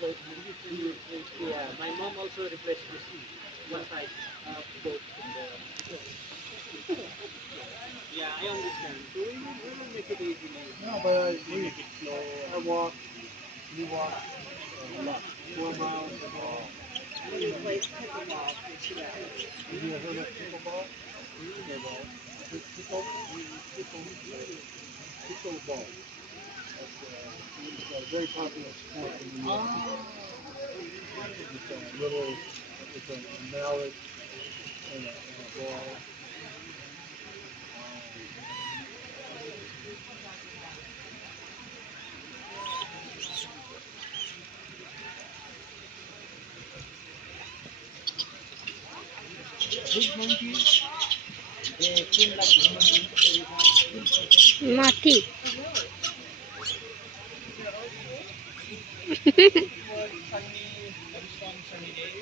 Yeah, my mom also replaced the sea. One side boat in the yeah, I understand. So we will make it easily. No, but we make it slow. I walk, you walk, left. 4 miles a Oh. day. We played pickleball for 2 hours. Have you heard of pickleball? Pickleball. Pickleball. It's a very popular sport in the U.S. It's a little, it's a mallet and a ball. Big monkey, they swim like big monkey. Mati. Sunny day.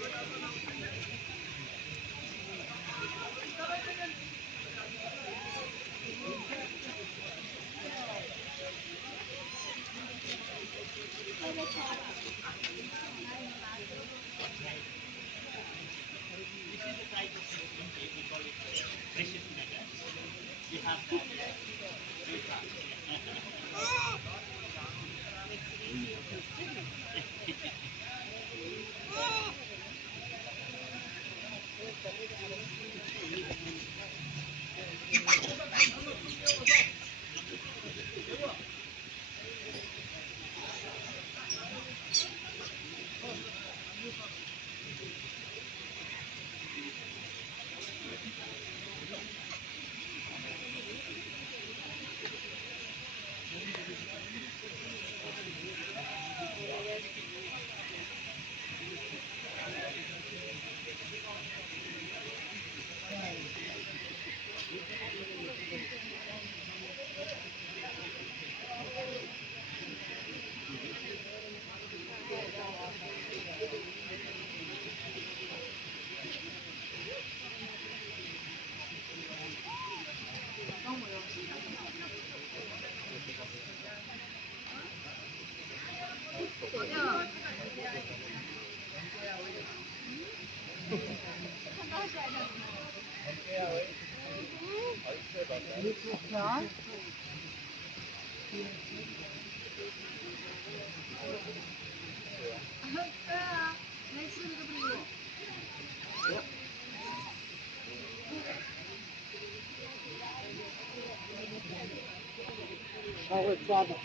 How would travel?